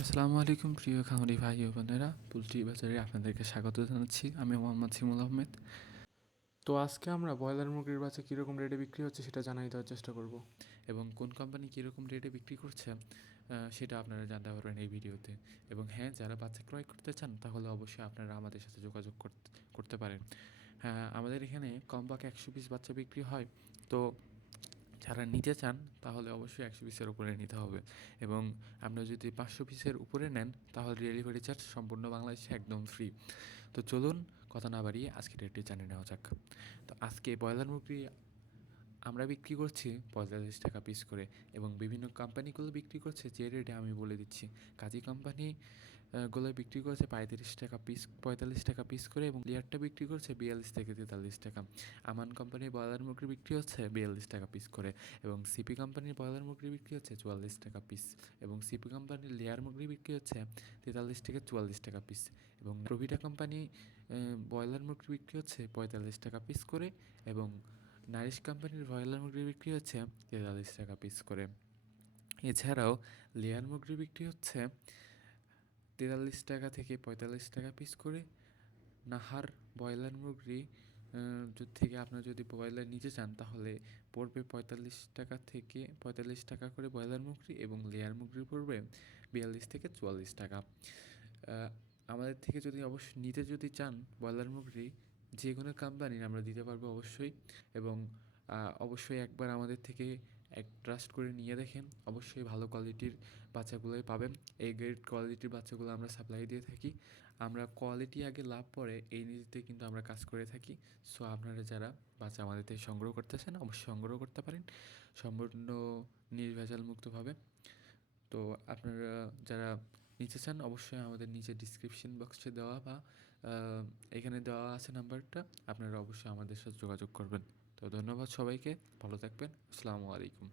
আসসালামু আলাইকুম প্রিয় খামারি ভাই ও বোনেরা, পোলট্রি বাজারে আপনাদেরকে স্বাগত জানাচ্ছি। আমি মোহাম্মদ শিমুল আহমেদ। তো আজকে আমরা ব্রয়লার মুরগির বাচ্চা কীরকম রেটে বিক্রি হচ্ছে সেটা জানাই দেওয়ার চেষ্টা করব। এবং কোন কোম্পানি কীরকম রেটে বিক্রি করছে সেটা আপনারা জানতে পারবেন এই ভিডিওতে। এবং হ্যাঁ, যারা বাচ্চা ক্রয় করতে চান তাহলে অবশ্যই আপনারা আমাদের সাথে যোগাযোগ করতে পারেন। হ্যাঁ, আমাদের এখানে কমপক্ষে 100 পিস বাচ্চা বিক্রি হয়। তো যারা নিতে চান তাহলে অবশ্যই 100 পিসের উপরে নিতে হবে। এবং আপনারা যদি 500 পিসের উপরে নেন তাহলে ডেলিভারি চার্জ সম্পূর্ণ বাংলাদেশে একদম ফ্রি। তো চলুন কথা না বাড়িয়ে আজকে রেটটি জানিয়ে নেওয়া যাক। তো আজকে ব্রয়লার মুরগি আমরা বিক্রি করছি 45 টাকা পিস করে, এবং বিভিন্ন কোম্পানিগুলো বিক্রি করছে যে রেটে আমি বলে দিচ্ছি। কাজী কোম্পানি গুলো বিক্রি করছে 35 টাকা পিস, 45 টাকা পিস করে, এবং লেয়ারটা বিক্রি করছে 42 থেকে 43 টাকা। আমান কোম্পানির ব্রয়লার মুরগি বিক্রি হচ্ছে 42 টাকা পিস করে, এবং সিপি কোম্পানির ব্রয়লার মুরগি বিক্রি হচ্ছে 44 টাকা পিস, এবং সিপি কোম্পানির লেয়ার মুরগি বিক্রি হচ্ছে 43 থেকে 44 টাকা পিস, এবং প্রভিটা কোম্পানি ব্রয়লার মুরগি বিক্রি হচ্ছে 45 টাকা পিস করে, এবং নারিশ কোম্পানির ব্রয়লার মুরগি বিক্রি হচ্ছে 43 টাকা পিস করে। এছাড়াও লেয়ার মুরগি বিক্রি হচ্ছে 43 টাকা থেকে 45 টাকা পিস করে। নাহার ব্রয়লার মুরগি থেকে আপনারা যদি ব্রয়লার নিতে চান তাহলে পড়বে 45 টাকা থেকে 45 টাকা করে ব্রয়লার মুরগি, এবং লেয়ার মুরগি পড়বে 42 থেকে 44 টাকা। আমাদের থেকে যদি অবশ্যই নিতে যদি চান ব্রয়লার মুরগি, যে কোনো কোম্পানির আমরা দিতে পারবো অবশ্যই। এবং অবশ্যই একবার আমাদের থেকে ট্রাস্ট করে নিয়ে দেখেন, অবশ্যই ভালো কোয়ালিটির বাচ্চাগুলোই পাবেন। এই গ্রেড কোয়ালিটির বাচ্চাগুলো আমরা সাপ্লাই দিয়ে থাকি। আমরা কোয়ালিটি আগে লাভ পরে এই নীতিতে কিন্তু আমরা কাজ করে থাকি। সো আপনারা যারা বাচ্চা আমাদের থেকে সংগ্রহ করতে চান অবশ্যই সংগ্রহ করতে পারেন সম্পূর্ণ নির্ভেজাল মুক্তভাবে। তো আপনারা যারা নিতে চান অবশ্যই আমাদের নিচে ডিসক্রিপশন বক্সে দেওয়া বা এখানে দেওয়া আছে নাম্বারটা, আপনারা অবশ্যই আমাদের সাথে যোগাযোগ করবেন। তো ধন্যবাদ সবাইকে, ভালো থাকবেন। আসসালামু আলাইকুম।